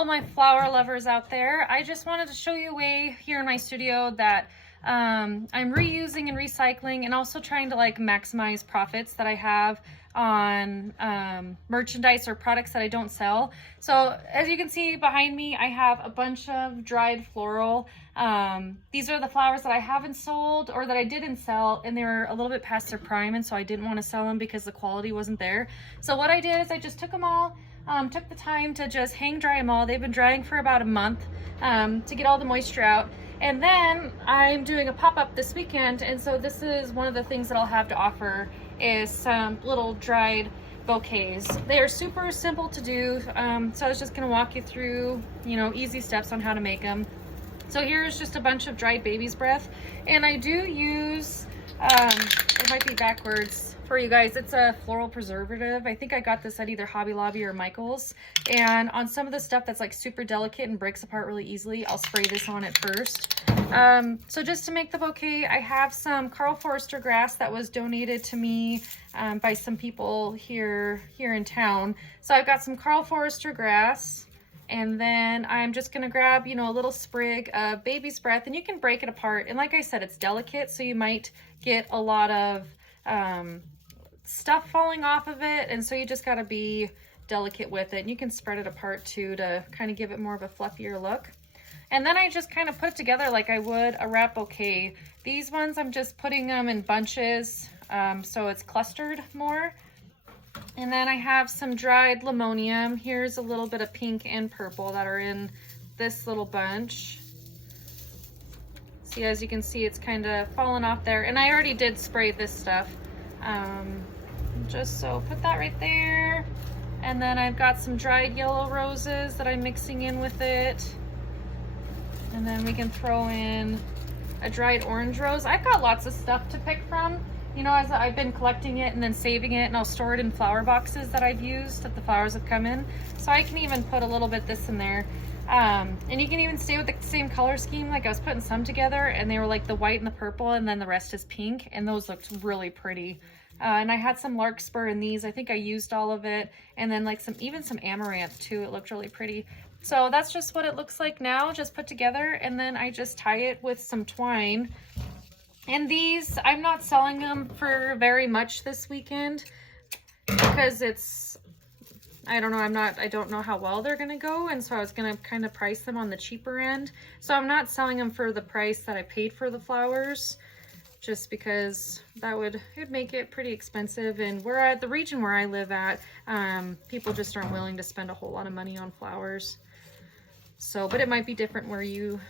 all my flower lovers out there. I just wanted to show you a way here in my studio that I'm reusing and recycling, and also trying to like maximize profits that I have on merchandise or products that I don't sell. So as you can see behind me, I have a bunch of dried floral. These are the flowers that I haven't sold, or that I didn't sell, and they were a little bit past their prime, and so I didn't want to sell them because the quality wasn't there. So what I did is I just took them all, took the time to just hang dry them all. They've been drying for about a month to get all the moisture out. And then I'm doing a pop-up this weekend, and so this is one of the things that I'll have to offer is some little dried bouquets. They are super simple to do, so I was just going to walk you through, easy steps on how to make them. So here's just a bunch of dried baby's breath, and I do use, it might be backwards for you guys, it's a floral preservative. I think I got this at either Hobby Lobby or Michael's, and on some of the stuff that's like super delicate and breaks apart really easily, I'll spray this on it first. So just to make the bouquet, I have some Carl Forster grass that was donated to me by some people here in town. So I've got some Carl Forster grass, and then I'm just gonna grab, a little sprig of baby's breath, and you can break it apart. And like I said, it's delicate, so you might get a lot of stuff falling off of it, and so you just gotta be delicate with it. And you can spread it apart too to kind of give it more of a fluffier look. And then I just kind of put it together like I would a wrap bouquet. These ones I'm just putting them in bunches, so it's clustered more. And then I have some dried limonium. Here's a little bit of pink and purple that are in this little bunch. See, as you can see, it's kind of fallen off there. And I already did spray this stuff. Just so put that right there. And then I've got some dried yellow roses that I'm mixing in with it. And then we can throw in a dried orange rose. I've got lots of stuff to pick from, as I've been collecting it and then saving it, and I'll store it in flower boxes that I've used that the flowers have come in. So I can even put a little bit this in there. And you can even stay with the same color scheme. Like I was putting some together and they were like the white and the purple, and then the rest is pink, and those looked really pretty. And I had some larkspur in these. I think I used all of it. And then like even some amaranth too. It looked really pretty. So that's just what it looks like now, just put together. And then I just tie it with some twine. And these, I'm not selling them for very much this weekend because I don't know, I don't know how well they're gonna go. And so I was gonna kind of price them on the cheaper end. So I'm not selling them for the price that I paid for the flowers, just because that would make it pretty expensive. And we're at the region where I live at, people just aren't willing to spend a whole lot of money on flowers. So, but it might be different where you,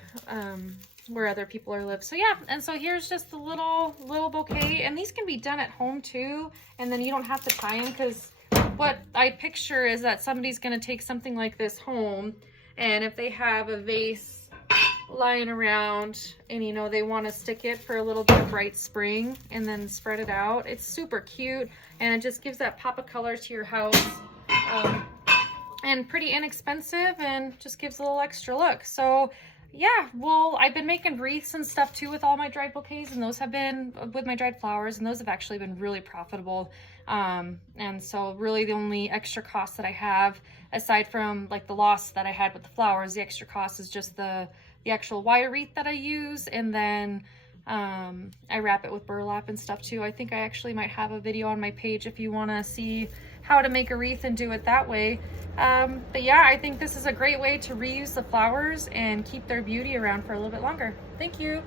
where other people live. So yeah, and so here's just a little bouquet, and these can be done at home too. And then you don't have to tie them, because what I picture is that somebody's gonna take something like this home, and if they have a vase lying around and they want to stick it for a little bit of bright spring and then spread it out, it's super cute, and it just gives that pop of color to your house, and pretty inexpensive, and just gives a little extra look. So yeah, well, I've been making wreaths and stuff too with all my dried bouquets, and those have been with my dried flowers, and those have actually been really profitable. And so really the only extra cost that I have, aside from like the loss that I had with the flowers, the extra cost is just the actual wire wreath that I use. And then I wrap it with burlap and stuff too. I think I actually might have a video on my page if you want to see how to make a wreath and do it that way. But yeah, I think this is a great way to reuse the flowers and keep their beauty around for a little bit longer. Thank you.